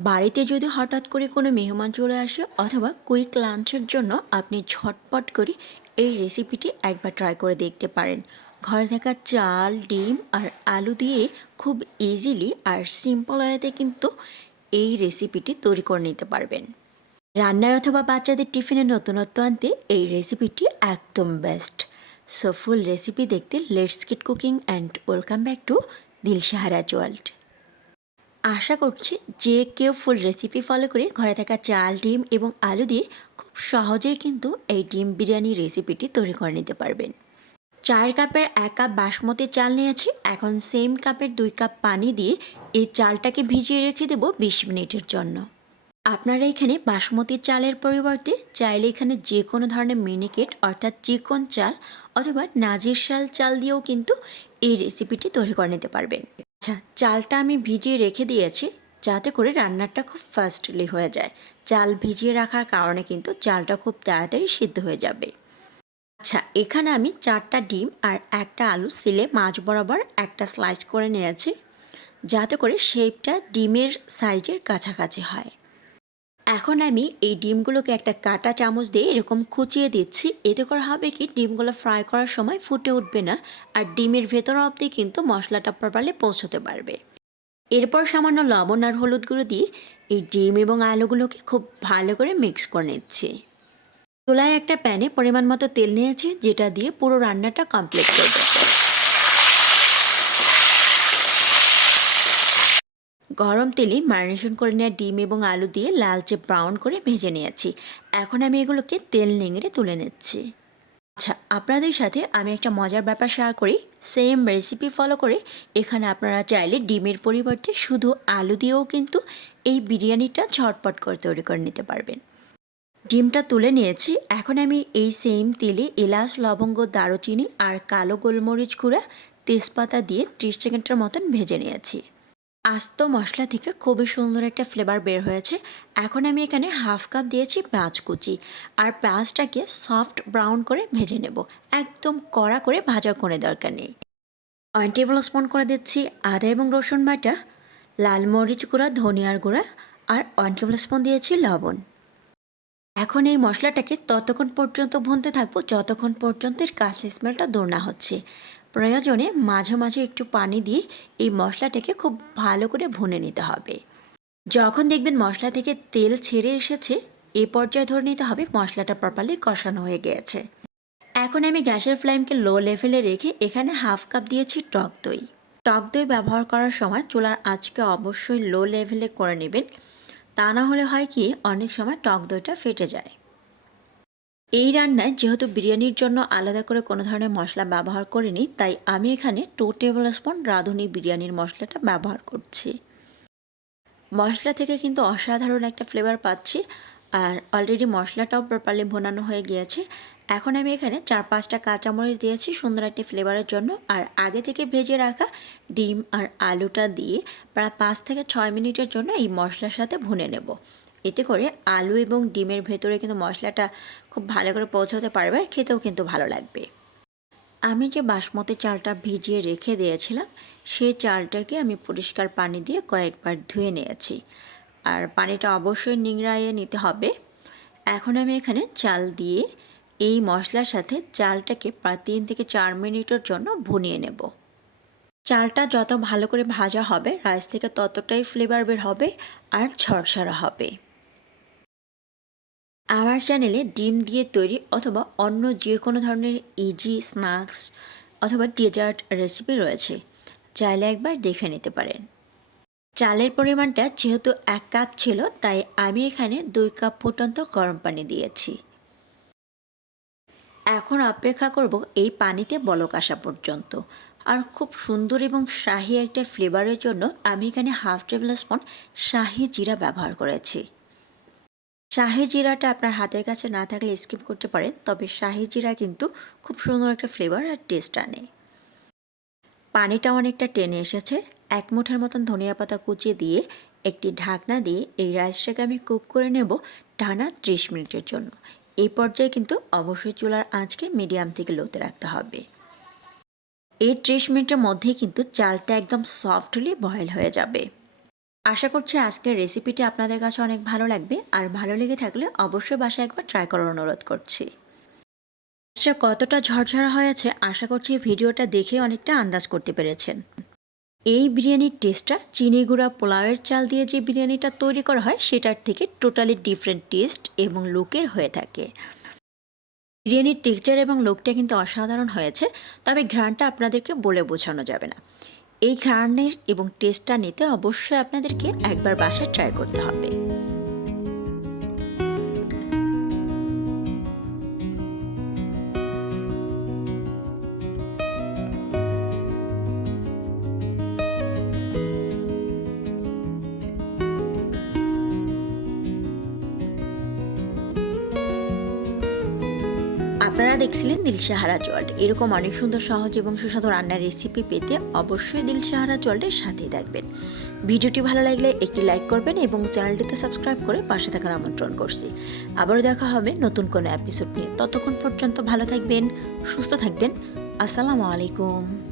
বাড়িতে যদি হঠাৎ করে কোনো মেহমান চলে আসে অথবা কুইক লাঞ্চের জন্য আপনি ঝটপট করে এই রেসিপিটি একবার ট্রাই করে দেখতে পারেন। ঘরে থাকা চাল, ডিম আর আলু দিয়ে খুব ইজিলি আর সিম্পল ওয়েতে কিন্তু এই রেসিপিটি তৈরি করে নিতে পারবেন। রান্নায় অথবা বাচ্চাদের টিফিনে নতুনত্ব আনতে এই রেসিপিটি একদম বেস্ট সো ফুল রেসিপি দেখতে let's get cooking and welcome back to Dilshaharaj world আশা করছি যে কেউ ফুল রেসিপি ফলো করে ঘরে থাকা চাল, ডিম এবং আলু দিয়ে খুব সহজেই কিন্তু এই ডিম বিরিয়ানি রেসিপিটি তৈরি করে নিতে পারবেন। চার কাপের এক কাপ বাসমতি চাল নিয়েছি। এখন সেম কাপের দুই কাপ পানি দিয়ে এই চালটাকে ভিজিয়ে রেখে দেবো বিশ মিনিটের জন্য। আপনারা এখানে বাসমতি চালের পরিবর্তে চাইলে এখানে যে কোনো ধরনের মিনিকেট অর্থাৎ চিকন চাল অথবা নাজির শাল চাল দিয়েও কিন্তু এই রেসিপিটি তৈরি করে নিতে পারবেন। আচ্ছা চালটা আমি ভিজিয়ে রেখে দিয়েছি যাতে করে রান্নাটা খুব ফাস্টলি হয়ে যায়। চাল ভিজিয়ে রাখার কারণে কিন্তু চালটা খুব তাড়াতাড়ি সিদ্ধ হয়ে যাবে। আচ্ছা এখানে আমি চারটা ডিম আর একটা আলু সিলে মাছ বরাবর একটা স্লাইস করে নিয়েছি যাতে করে শেপটা ডিমের সাইজের কাছাকাছি হয়। এখন আমি এই ডিমগুলোকে একটা কাটা চামচ দিয়ে এরকম খুঁচিয়ে দিচ্ছি। এতে করে হবে কি, ডিমগুলো ফ্রাই করার সময় ফুটে উঠবে না আর ডিমের ভেতর অবধি কিন্তু মশলাটা প্রপারলি পৌঁছতে পারবে। এরপর সামান্য লবণ আর হলুদ গুঁড়ো দিয়ে এই ডিম এবং আলুগুলোকে খুব ভালো করে মিক্স করে নিচ্ছি। চুলায় একটা প্যানে পরিমাণ মতো তেল নিয়েছি, যেটা দিয়ে পুরো রান্নাটা কমপ্লিট করবে। গরম তেলে ম্যারিনেশন করে নেওয়া ডিম এবং আলু দিয়ে লালচে ব্রাউন করে ভেজে নিয়েছি। এখন আমি এগুলোকে তেল নিংড়ে তুলে নিচ্ছি। আচ্ছা আপনাদের সাথে আমি একটা মজার ব্যাপার শেয়ার করি। সেম রেসিপি ফলো করে এখানে আপনারা চাইলে ডিমের পরিবর্তে শুধু আলু দিয়েও কিন্তু এই বিরিয়ানিটা ঝটপট করে তৈরি করে নিতে পারবেন। ডিমটা তুলে নিয়েছি। এখন আমি এই সেম তেলে এলাচ, লবঙ্গ, দারুচিনি আর কালো গোলমরিচ গুঁড়া তেজপাতা দিয়ে ত্রিশ সেকেন্ডের মতন ভেজে নিয়েছি। আস্ত মশলা থেকে খুবই সুন্দর একটা ফ্লেভার বের হয়েছে। এখন আমি এখানে হাফ কাপ দিয়েছি পেঁয়াজ কুচি। আর পেঁয়াজটাকে সফট ব্রাউন করে ভেজে নেব। একদম কড়া করে ভাজা করে দরকার নেই। ওয়ান টেবিল স্পুন করে দিচ্ছি আদা এবং রসুন বাটা, লাল মরিচ গুঁড়া, ধনিয়ার গুঁড়া, আর ওয়ান টেবিল স্পুন দিয়েছি লবণ। এখন এই মশলাটাকে ততক্ষণ পর্যন্ত ভুনতে থাকব, যতক্ষণ পর্যন্ত এর কাঁচা স্মেলটা দূর না হচ্ছে। প্রয়োজনে মাঝে মাঝে একটু পানি দিয়ে এই মশলাটাকে খুব ভালো করে ভুনে নিতে হবে। যখন দেখবেন মশলা থেকে তেল ছেড়ে এসেছে, এ পর্যায়ে ধরে নিতে হবে মশলাটা প্রপারলি কষানো হয়ে গিয়েছে এখন আমি গ্যাসের ফ্লেমকে লো লেভেলে রেখে এখানে হাফ কাপ দিয়েছি টক দই। টক দই ব্যবহার করার সময় চুলার আঁচকে অবশ্যই লো লেভেলে করে নেবেন। তা না হলে হয় কি, অনেক সময় টক দইটা ফেটে যায়। এই রান্নায় যেহেতু বিরিয়ানির জন্য আলাদা করে কোনো ধরনের মশলা ব্যবহার করিনি, তাই আমি এখানে টু টেবিল স্পুন রাঁধুনি বিরিয়ানির মশলাটা ব্যবহার করছি। মশলা থেকে কিন্তু অসাধারণ একটা ফ্লেভার পাচ্ছি, আর অলরেডি মশলাটাও প্রপারলি ভোনানো হয়ে গিয়েছে। এখন আমি এখানে চার পাঁচটা কাঁচামরিচ দিয়েছি সুন্দর একটি ফ্লেভারের জন্য, আর আগে থেকে ভেজে রাখা ডিম আর আলুটা দিয়ে প্রায় পাঁচ থেকে ছয় মিনিটের জন্য এই মশলার সাথে ভুনে নেব। এতে করে আলু এবং ডিমের ভেতরে কিন্তু মশলাটা খুব ভালো করে পৌঁছাতে পারবে আর খেতেও কিন্তু ভালো লাগবে। আমি যে বাসমতি চালটা ভিজিয়ে রেখে দিয়েছিলাম সেই চালটাকে আমি পরিষ্কার পানি দিয়ে কয়েকবার ধুয়ে নিয়েছি। আর পানিটা অবশ্যই নিংড়াইয়ে নিতে হবে। এখন আমি এখানে চাল দিয়ে এই মশলার সাথে চালটাকে প্রায় তিন থেকে চার মিনিটের জন্য ভুনিয়ে নেব। চালটা যত ভালো করে ভাজা হবে, রাইস থেকে ততটাই ফ্লেভার বের হবে আর ঝরঝরা হবে। আমার চ্যানেলে ডিম দিয়ে তৈরি অথবা অন্য যে কোনো ধরনের ইজি স্ন্যাক্স অথবা ডেজার্ট রেসিপি রয়েছে। চাইলে একবার দেখে নিতে পারেন। চালের পরিমাণটা যেহেতু এক কাপ ছিল, তাই আমি এখানে দুই কাপ ফুটন্ত গরম পানি দিয়েছি। এখন অপেক্ষা করব এই পানিতে বলক আসা পর্যন্ত। আর খুব সুন্দর এবং শাহি একটা ফ্লেভারের জন্য আমি এখানে হাফ টেবিল স্পুন শাহি জিরা ব্যবহার করেছি। শাহি জিরাটা আপনার হাতের কাছে না থাকলে স্কিপ করতে পারেন, তবে শাহি জিরা কিন্তু খুব সুন্দর একটা ফ্লেভার আর টেস্ট আনে পানিটা অনেকটা টেনে এসেছে। এক মুঠার মতন ধনিয়া পাতা কুচিয়ে দিয়ে একটি ঢাকনা দিয়ে এই রাইসটাকে আমি কুক করে নেব টানা ত্রিশ মিনিটের জন্য। এই পর্যায়ে কিন্তু অবশ্যই চুলার আঁচকে মিডিয়াম থেকে লোতে রাখতে হবে। এই ত্রিশ মিনিটের মধ্যেই কিন্তু চালটা একদম সফটলি বয়েল হয়ে যাবে। আশা করছি আজকের রেসিপিটি আপনাদের কাছে অনেক ভালো লাগবে। আর ভালো লেগে থাকলে অবশ্যই বাসায় একবার ট্রাই করার অনুরোধ করছি। আচ্ছা কতটা ঝরঝরা হয়েছে আশা করছি ভিডিওটা দেখে অনেকটা আন্দাজ করতে পেরেছেন। এই বিরিয়ানির টেস্টটা চিনি গুঁড়া পোলাওয়ের চাল দিয়ে যে বিরিয়ানিটা তৈরি করা হয়, সেটার থেকে টোটালি ডিফারেন্ট টেস্ট এবং লুকের হয়ে থাকে। বিরিয়ানির টেক্সচার এবং লুকটা কিন্তু অসাধারণ হয়েছে, তবে ঘ্রাণটা আপনাদেরকে বলে বোঝানো যাবে না। এই ঘ্রাণের এবং টেস্টটা নিতে অবশ্যই আপনাদেরকে একবার বাসায় ট্রাই করতে হবে। আপনারা দেখছিলেন দিলশাহারা চল্ট এরকম অনেক সুন্দর, সহজ এবং সুস্বাদু রান্নার রেসিপি পেতে অবশ্যই দিলশাহারা চল্টের সাথেই থাকবেন। ভিডিওটি ভালো লাগলে একটি লাইক করবেন এবং চ্যানেলটিতে সাবস্ক্রাইব করে পাশে থাকার আমন্ত্রণ করছি। আবারও দেখা হবে নতুন কোনো এপিসোড নিয়ে। ততক্ষণ পর্যন্ত ভালো থাকবেন, সুস্থ থাকবেন। আসসালামু আলাইকুম।